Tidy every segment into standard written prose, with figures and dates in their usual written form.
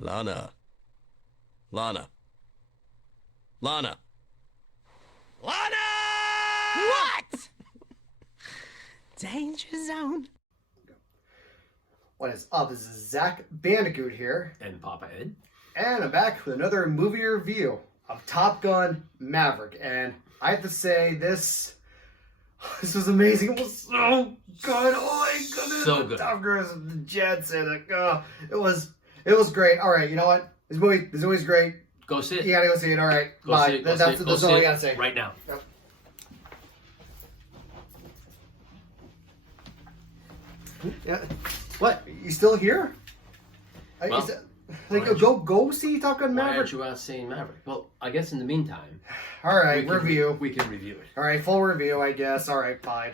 Lana. Lana. Lana. Lana! What? Danger zone. What is up? This is ZacBandicoot here. And Papa Ed. And I'm back with another movie review of Top Gun Maverick. And I have to say, this was amazing. It was so good. Oh my goodness. So good. Top Gun, the jets, and it was great. All right, you know what? This movie's great. Go see it. You gotta go see it. All right. Go Bye. see it. Go That's see it. Go all see I it gotta say. right now. Yep. Yeah. What? You still here? Well, Go see Top Gun Why Maverick. aren't you out seeing Maverick? Well, I guess in the meantime, All right, we can review it. All right, full review, I guess. All right, fine.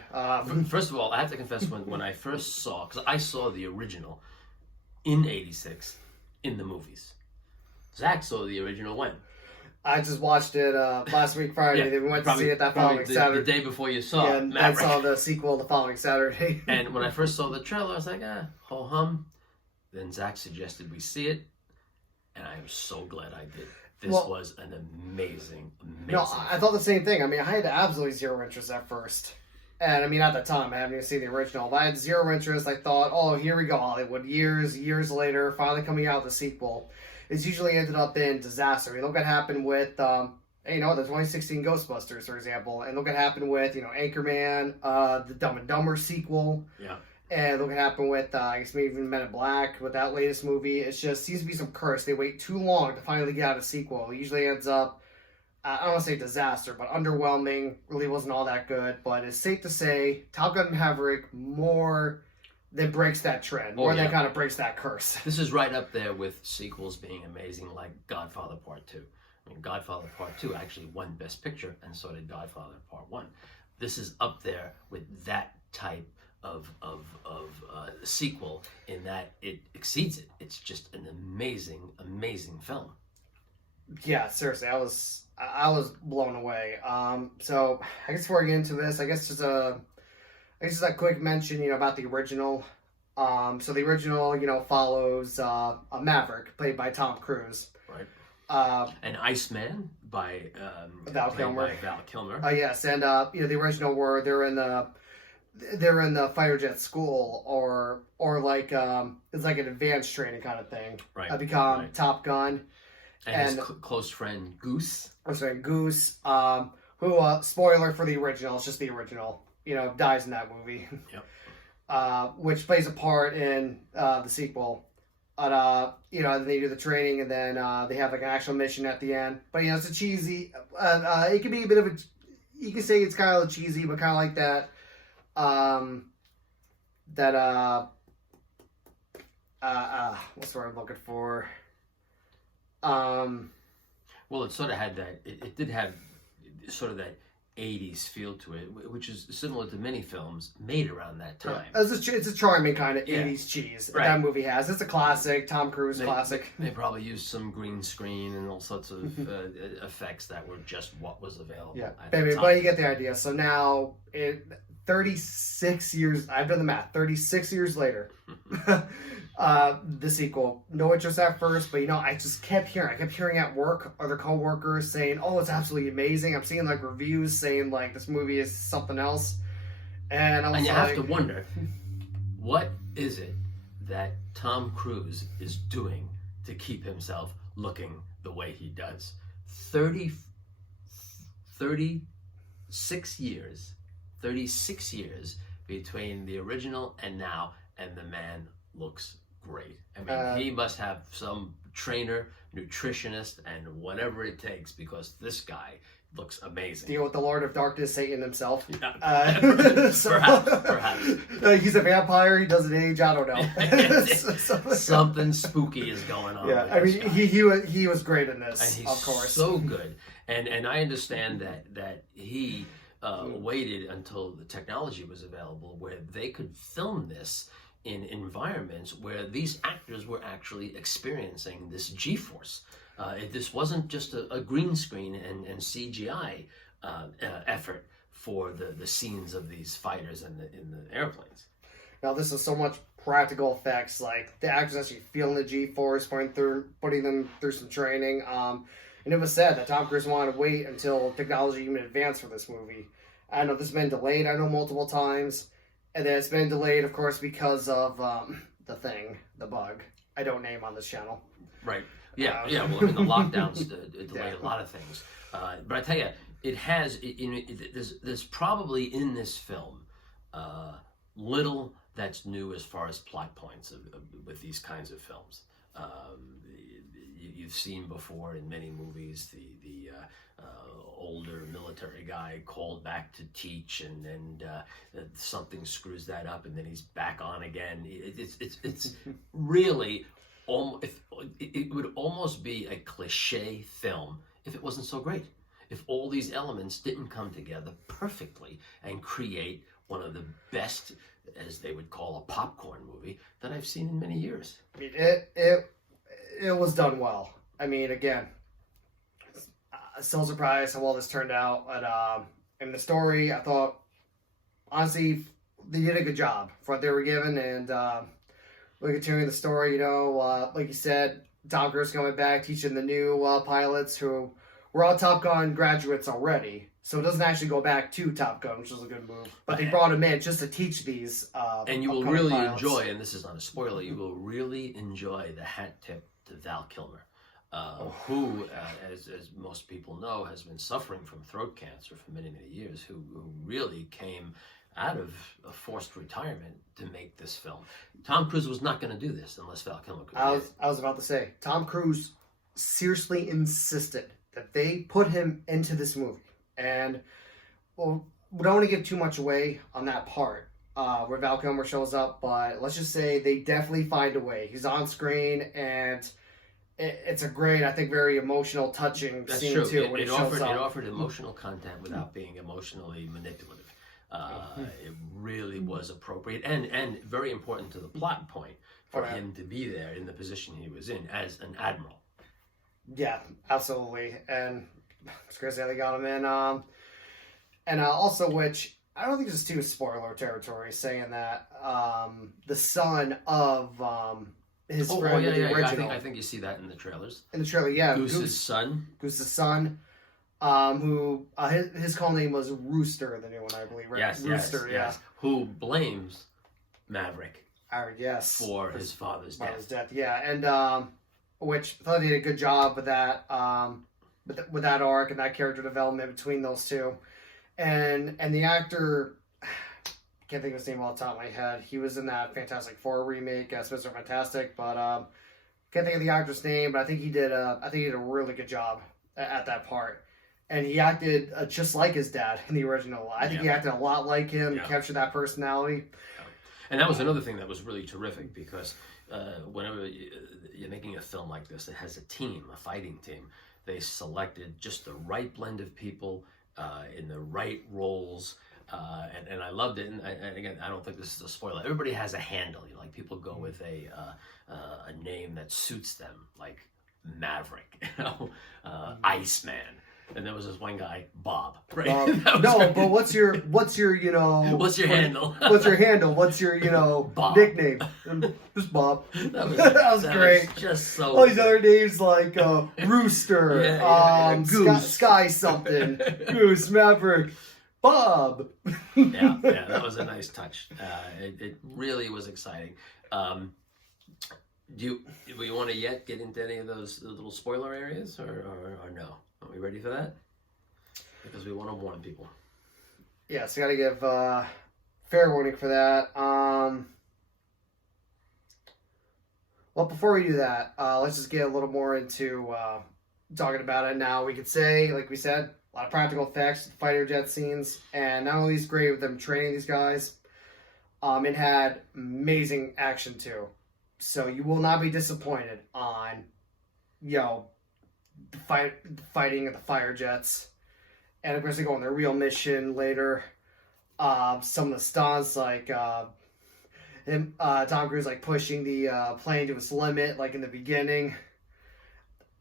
First of all, I have to confess, when I first saw, because I saw the original in '86 in the movies. Zach saw the original when? I just watched it last week Friday. Yeah, We went to see it that following Saturday. the day before you saw Yeah, and I Maverick. saw the sequel the following Saturday. And when I first saw the trailer, I was like, ho hum. Then Zach suggested we see it, and I am so glad I did. This was an amazing No, film. I thought the same thing. I mean, I had absolutely zero interest at first. And I mean, at the time, I haven't even seen the original. But I had zero interest. I thought, oh, here we go, Hollywood. Years later, finally coming out with the sequel. It's usually ended up in disaster. You look at what happened with, the 2016 Ghostbusters, for example. And look what happened with, Anchorman, the Dumb and Dumber sequel. Yeah. And look what happened with, I guess maybe even Men in Black with that latest movie. It just seems to be some curse. They wait too long to finally get out a sequel. It usually ends up, I don't want to say disaster, but underwhelming. Really wasn't all that good. But it's safe to say Top Gun Maverick more than breaks that trend. More than kind of breaks that curse. This is right up there with sequels being amazing, like Godfather Part 2. I mean, Godfather Part 2 actually won Best Picture, and so did Godfather Part 1. This is up there with that type of sequel in that it exceeds it. It's just an amazing film. Yeah, seriously, I was blown away. So I guess before I get into this, I guess just a quick mention, about the original. So the original, follows a Maverick played by Tom Cruise. Right. An Iceman by Val Kilmer. Yes, and the original were they're in the fighter jet school or like it's like an advanced training kind of thing. Right. Become Top Gun. And his close friend Goose. Goose, who spoiler for the original, it's just the original, dies in that movie. Yep. Which plays a part in the sequel. But they do the training and then they have like an actual mission at the end. But it's a cheesy. It can be a bit of a. You can say it's kind of cheesy, but kind of like that. What's the word I'm looking for? Well, it sort of had that. It did have sort of that '80s feel to it, which is similar to many films made around that time. It's a charming kind of '80s cheese that movie has. It's a classic, Tom Cruise classic. They probably used some green screen and all sorts of effects that were just what was available. Yeah, at the time. but you get the idea. So now, 36 years, I've done the math, 36 years later, the sequel. No interest at first, but I just kept hearing at work, other coworkers saying, oh, it's absolutely amazing. I'm seeing like reviews saying like this movie is something else. And you have to wonder, what is it that Tom Cruise is doing to keep himself looking the way he does? 36 years between the original and now, and the man looks great. I mean, he must have some trainer, nutritionist, and whatever it takes, because this guy looks amazing. Deal with the Lord of Darkness, Satan himself. Yeah. Perhaps. He's a vampire. He doesn't age. I don't know. Something spooky is going on. Yeah, I mean, he was great in this, and he's of course. So good. And I understand that he waited until the technology was available where they could film this in environments where these actors were actually experiencing this G-force. This wasn't just a green screen and CGI effort for the scenes of these fighters in the airplanes. Now this is so much practical effects, like the actors actually feeling the G-force, putting them through some training. And it was said that Tom Cruise wanted to wait until technology even advanced for this movie. I know this has been delayed, multiple times. And then it's been delayed, of course, because of the bug. I don't name on this channel. Right. Yeah. Well, I mean, the lockdowns delayed a lot of things. But I tell you, it has. There's probably in this film little that's new as far as plot points with these kinds of films. You've seen before in many movies the older military guy called back to teach, and something screws that up, and then he's back on again. It's really it would almost be a cliche film if it wasn't so great. If all these elements didn't come together perfectly and create one of the best, as they would call a popcorn movie, that I've seen in many years. I mean, it was done well. I mean, again, still surprised how well this turned out. But in the story, I thought, honestly, they did a good job for what they were given. And we're continuing the story, like you said, Tom Cruise coming back, teaching the new pilots who were all Top Gun graduates already. So it doesn't actually go back to Top Gun, which was a good move. But they brought him in just to teach these and you will really pilots. Enjoy, and this is not a spoiler, you will really enjoy the hat tip to Val Kilmer. Who, as most people know, has been suffering from throat cancer for many, many years, who really came out of a forced retirement to make this film. Tom Cruise was not going to do this unless Val Kilmer could. I was about to say, Tom Cruise seriously insisted that they put him into this movie. And, well, we don't want to give too much away on that part where Val Kilmer shows up, but let's just say they definitely find a way. He's on screen, and it's a great, I think, very emotional, touching scene, true. too, when it shows offered, up. It offered emotional content without being emotionally manipulative. It really was appropriate and very important to the plot point for him to be there in the position he was in as an admiral. Yeah, absolutely. And it's crazy how they got him in. And also, which I don't think this is too spoiler territory, saying that the son of his friend in the original. I think you see that in the trailers. In the trailer, yeah. Goose's son. Goose's son. Who his call name was Rooster, the new one, I believe, right? Yes, Rooster, yes. Who blames Maverick yes, for his father's death. Yeah, and which I thought he did a good job with that, with that arc and that character development between those two, and the actor, I can't think of his name off the top of my head. He was in that Fantastic Four remake as Mr. Fantastic, but can't think of the actor's name. But I think he did a really good job at that part. And he acted just like his dad in the original. I think he acted a lot like him, captured that personality. And that was another thing that was really terrific, because whenever you're making a film like this that has a team, a fighting team, they selected just the right blend of people in the right roles. And I loved it. And again, I don't think this is a spoiler. Everybody has a handle. Like, people go with a name that suits them, like Maverick, Iceman. And there was this one guy, Bob. Right? But what's your what's your handle? What's your handle? What's your Bob. nickname? Just Bob. That was great. Was just so. All these other names like Rooster, Goose, Sky something, Goose, Maverick, Bob. yeah, that was a nice touch. It really was exciting. Do you want to yet get into any of those little spoiler areas, or no? Are we ready for that? Because we want to warn people. Yeah, so gotta give fair warning for that. Well, before we do that, let's just get a little more into talking about it now. We could say, like we said, a lot of practical effects, fighter jet scenes, and not only is great with them training these guys, it had amazing action too. So you will not be disappointed on, fighting at the fire jets, and of course they go on their real mission later. Some of the stunts, like Tom Cruise like pushing the plane to its limit, like in the beginning.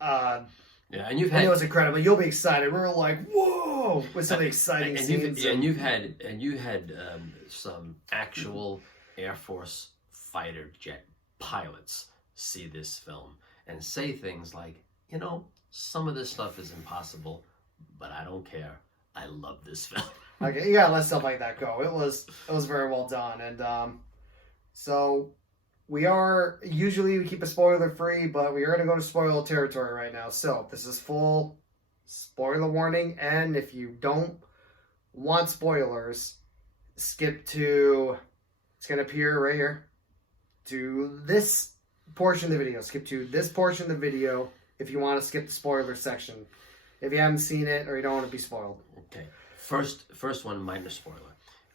And it was incredible. You'll be excited. We're like, whoa, with some exciting scenes. You had some actual Air Force fighter jet pilots see this film and say things like, you know, some of this stuff is impossible, but I don't care. I love this film. Okay, you gotta let stuff like that go. It was very well done, and so we keep it spoiler free, but we are gonna go to spoiler territory right now. So this is full spoiler warning, and if you don't want spoilers, skip to, it's gonna appear right here, to this portion of the video. Skip to this portion of the video if you want to skip the spoiler section. If you haven't seen it or you don't want to be spoiled. Okay. First one, minor spoiler.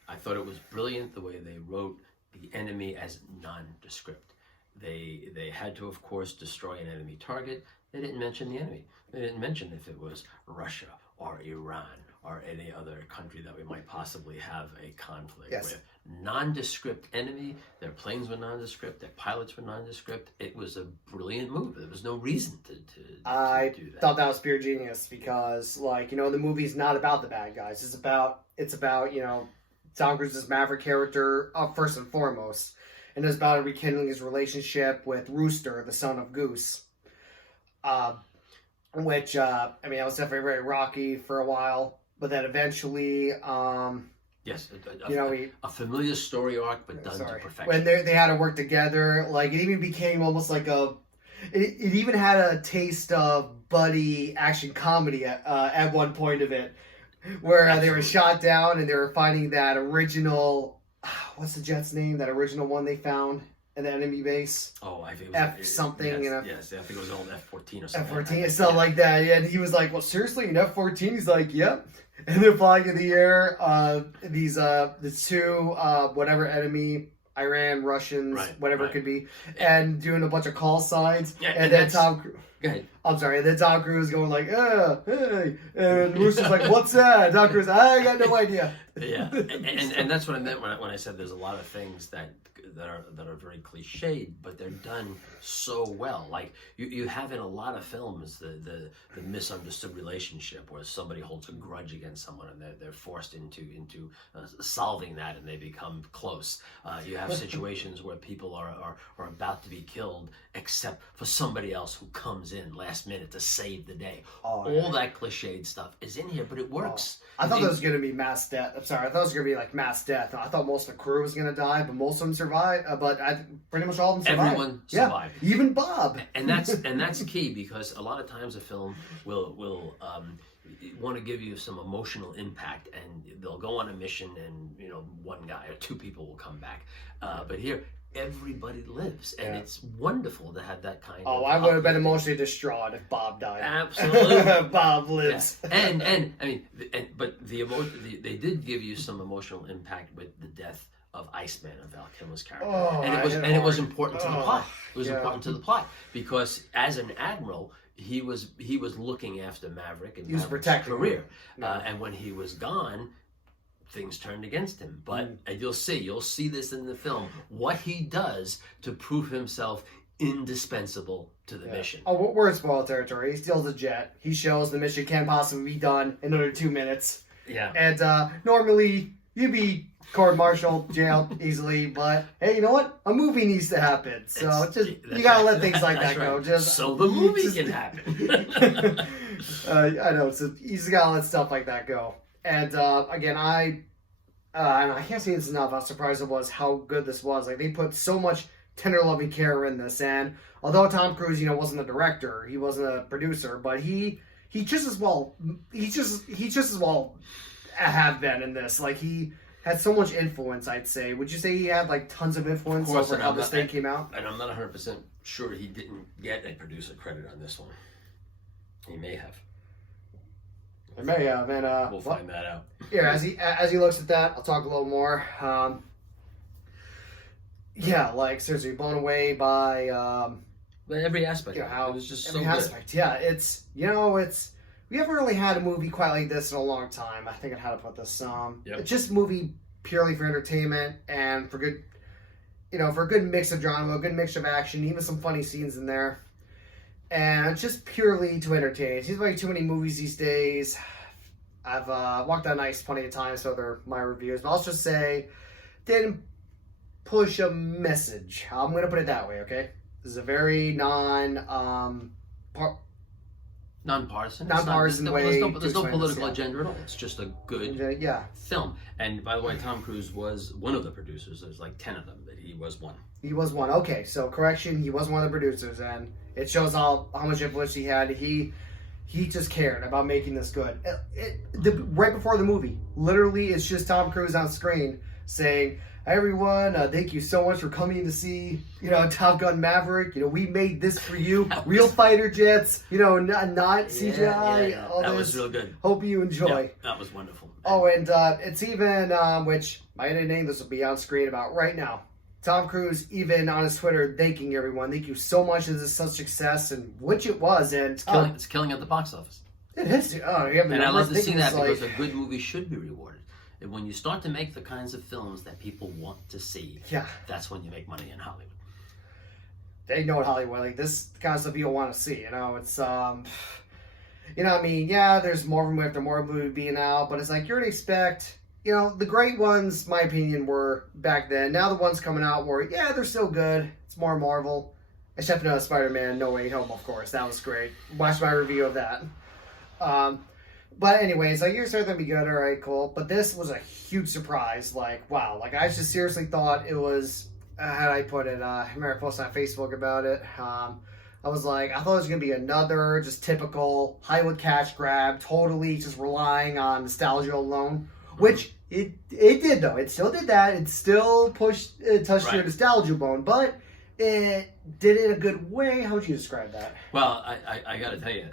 I thought it was brilliant the way they wrote the enemy as nondescript. They had to, of course, destroy an enemy target. They didn't mention the enemy. They didn't mention if it was Russia or Iran or any other country that we might possibly have a conflict with. Nondescript enemy. Their planes were nondescript. Their pilots were nondescript. It was a brilliant move. There was no reason to do that. I thought that was pure genius because, like, you know, the movie's not about the bad guys. It's about you know, Tom Cruise's Maverick character first and foremost, and it's about rekindling his relationship with Rooster, the son of Goose. Which I mean, it was definitely very rocky for a while, but then eventually, yes, you know, a familiar story arc, but done to perfection. When they had to work together, like it even became almost like it even had a taste of buddy action comedy at one point of it, where they were shot down and they were finding that original, what's the jet's name? That original one they found in the enemy base. Oh, I think it was something. Yes, you know? yes, I think it was old F-14 or something. F-14, something like that. Yeah, and he was like, "Well, seriously, an F-14?" He's like, "Yep." And they're flying in the air. The two whatever enemy, Iran, Russians, whatever it could be, and doing a bunch of call signs. Yeah, and then Tom. Go ahead. I'm sorry. And then Tom Cruise going like, hey, and Rooster's like, "What's that?" Tom Cruise, I got no idea. Yeah, and that's what I meant when I said there's a lot of things that are very cliched, but they're done so well. Like you have in a lot of films the misunderstood relationship where somebody holds a grudge against someone and they're forced into solving that and they become close. You have situations where people are about to be killed except for somebody else who comes in last minute to save the day. All that cliched stuff is in here, but it works. I thought there was going to be mass death. I'm sorry. I thought it was going to be like mass death. I thought most of the crew was going to die, but most of them survived. But pretty much all of them survived. Everyone survived. Yeah, even Bob. And that's key because a lot of times a film will want to give you some emotional impact, and they'll go on a mission, and you know one guy or two people will come back. But here, everybody lives, and it's wonderful to have that kind of. I would have been emotionally distraught if Bob died. Absolutely, Bob lives. Yeah. And I mean, but they did give you some emotional impact with the death of Iceman, of Val Kilmer's character, and it was important to the plot. It was important to the plot because as an admiral, he was looking after Maverick and he was protecting his career, and when he was gone, things turned against him. But and you'll see this in the film what he does to prove himself indispensable to the mission. Oh, we're in spoiler territory. He steals a jet. He shows the mission can't possibly be done in under 2 minutes. Yeah, and normally you'd be court-martialed, jailed easily, but hey, you know what? A movie needs to happen. So you gotta let things like that go. So the movie can happen. I know. So you just gotta let stuff like that go. And again, and I can't say this enough how surprised I was how good this was. Like they put so much tender, loving care in this. And although Tom Cruise, wasn't a director, he wasn't a producer, but he just as well have been in this. Like he had so much influence, I'd say. Would you say he had like tons of influence over how this thing came out? And I'm not 100% sure he didn't get a producer credit on this one. He may have. He may have, and we'll find that out. Yeah, as he looks at that, I'll talk a little more. Yeah, like seriously, blown away by every aspect. How it was just so every aspect. Yeah, it's we haven't really had a movie quite like this in a long time. I think I had to put this. It's just a movie purely for entertainment and for good, for a good mix of drama, a good mix of action, even some funny scenes in there. And just purely to entertain. It seems like too many movies these days. I've walked on ice plenty of times, so they're my reviews. But I'll just say, didn't push a message. I'm going to put it that way, okay? This is a very nonpartisan. Nonpartisan way. There's no political agenda at all. It's just a good yeah. film. And by the way, Tom Cruise was one of the producers. There's like 10 of them, but he was one. He was one. Okay, so correction, he was one of the producers, and it shows how much influence he had. He just cared about making this good. Right before the movie, literally, it's just Tom Cruise on screen saying, "Hi everyone, thank you so much for coming to see, Top Gun Maverick. We made this for you. Real fighter jets, not CGI. Yeah. All That this. was real good. Hope you enjoy." Yeah, that was wonderful. Oh, and it's even, which my editing, this will be on screen about right now. Tom Cruise, even on his Twitter, thanking everyone. Thank you so much. This is such success, and which it was. And it's killing at the box office. it is. Oh, yeah, and I love to see that because a good movie should be rewarded. And when you start to make the kinds of films that people want to see, that's when you make money in Hollywood. They know in Hollywood, like this kind of stuff you don't want to see. It's there's more of them after more movie being out, but it's like you already expect. The great ones, my opinion, were back then. Now the ones coming out were, they're still good. It's more Marvel. Except for Spider-Man No Way Home, of course. That was great. Watch my review of that. But anyways, you're starting to be good. All right, cool. But this was a huge surprise. Wow. I just seriously thought it was, how did I put it? I remember I posted on Facebook about it. I was like, I thought it was going to be another just typical Hollywood cash grab, totally just relying on nostalgia alone. Which it did, though. It still did that. It still touched your nostalgia bone, but it did it in a good way. How would you describe that? Well, I got to tell you,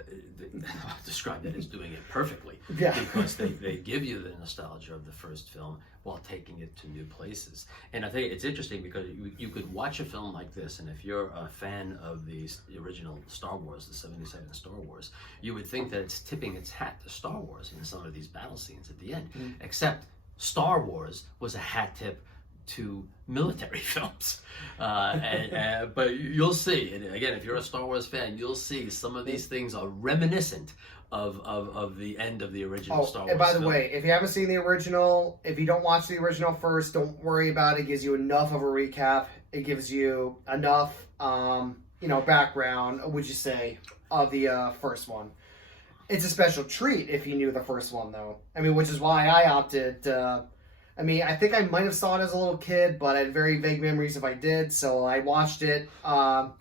I'll describe that as doing it perfectly. Yeah. Because they give you the nostalgia of the first film while taking it to new places. And I tell you, it's interesting because you could watch a film like this, and if you're a fan of the original Star Wars, the 77 Star Wars, you would think that it's tipping its hat to Star Wars in some of these battle scenes at the end. Except Star Wars was a hat tip to military films. But you'll see, and again, if you're a Star Wars fan, you'll see some of these things are reminiscent of the end of the original Star Wars. And by the film. way, if you haven't seen the original, if you don't watch the original first, don't worry about it. It gives you enough of a recap. It gives you enough, background, would you say, of the first one. It's a special treat if you knew the first one, though. Which is why I opted. I think I might have saw it as a little kid, but I had very vague memories if I did. So I watched it, the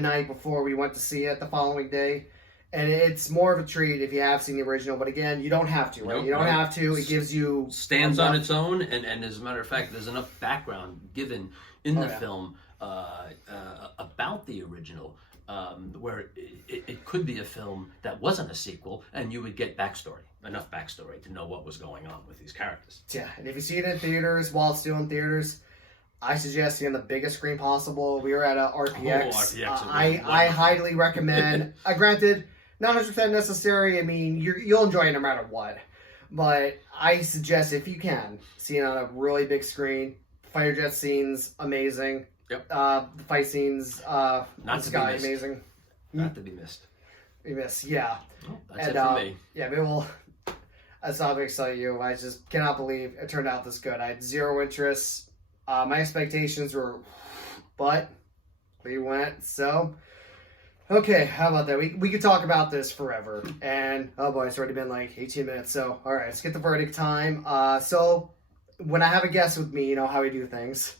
night before we went to see it the following day. And it's more of a treat if you have seen the original. But again, you don't have to, right? Nope, you don't have to. It gives you... Stands on its own, and as a matter of fact, there's enough background given in the film about the original where it could be a film that wasn't a sequel, and you would get enough backstory to know what was going on with these characters. Yeah, and if you see it in theaters, while it's still in theaters, I suggest seeing the biggest screen possible. We were at a RPX. RPX I highly recommend. Granted, not 100% necessary. You'll enjoy it no matter what. But I suggest, if you can, see it on a really big screen. Fighter jet scenes, amazing. Yep. The fight scenes, Not to be missed. amazing. Not to be missed. We miss, yeah. Well, that's it for me. Yeah, maybe we'll... That's not to excite you. I just cannot believe it turned out this good. I had zero interest. My expectations were... But we went, so... Okay, how about that? We could talk about this forever. And, oh boy, it's already been 18 minutes. So, alright, let's get the verdict time. So, when I have a guest with me, you know how we do things.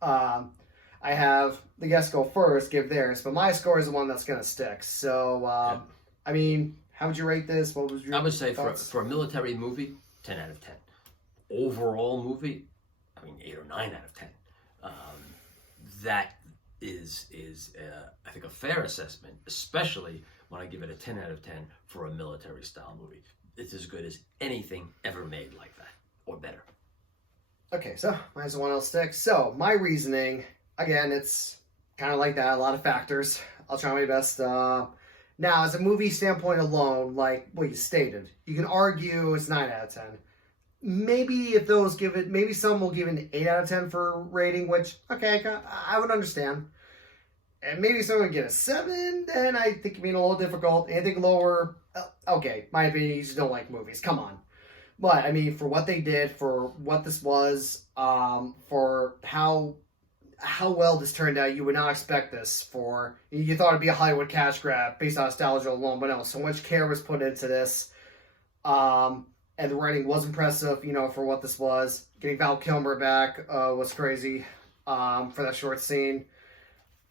I have the guests go first, give theirs, but my score is the one that's going to stick. So, how would you rate this? What was your I would say thoughts? for a military movie, 10 out of 10. Overall movie, 8 or 9 out of 10. That is I think, a fair assessment, especially when I give it a 10 out of 10 for a military style movie. It's as good as anything ever made like that, or better. Okay, so mine's the one that'll stick. So, my reasoning, again, it's kind of like that, a lot of factors. I'll try my best. Now, as a movie standpoint alone, like what you stated, you can argue it's 9 out of 10. Maybe if those give it, maybe some will give it an 8 out of 10 for rating, which, okay, I would understand. And maybe someone would get a 7, then I think it'd be a little difficult. Anything lower, okay, my opinion, you just don't like movies. Come on. But I mean, for what they did, for what this was, for how well this turned out, you would not expect this. For you thought it'd be a Hollywood cash grab based on nostalgia alone, but no, so much care was put into this, and the writing was impressive. You know, for what this was, getting Val Kilmer back was crazy for that short scene.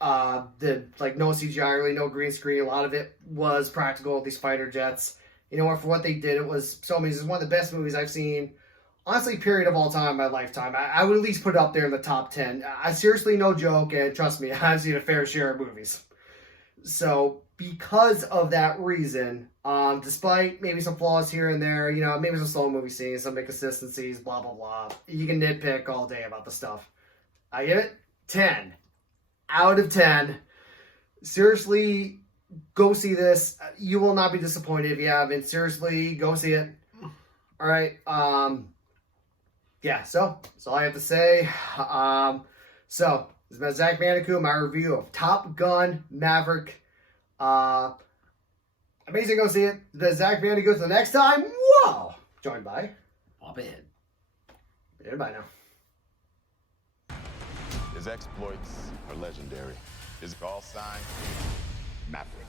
No CGI, really no green screen. A lot of it was practical with these fighter jets. You know what? For what they did, it was so amazing. It's one of the best movies I've seen, honestly, period of all time in my lifetime. I would at least put it up there in the top 10. I seriously, no joke, and trust me, I've seen a fair share of movies. So, because of that reason, despite maybe some flaws here and there, you know, maybe some slow movie scenes, some inconsistencies, blah, blah, blah. You can nitpick all day about the stuff. I give it 10 out of 10. Seriously, go see this. You will not be disappointed if you haven't. Seriously, go see it. All right. Yeah, so that's all I have to say. So this has been ZacBandicoot, my review of Top Gun Maverick. Amazing, go see it. This is ZacBandicoot. Till the next time, whoa! Joined by Pop in. Goodbye now. His exploits are legendary. His call sign, Maverick.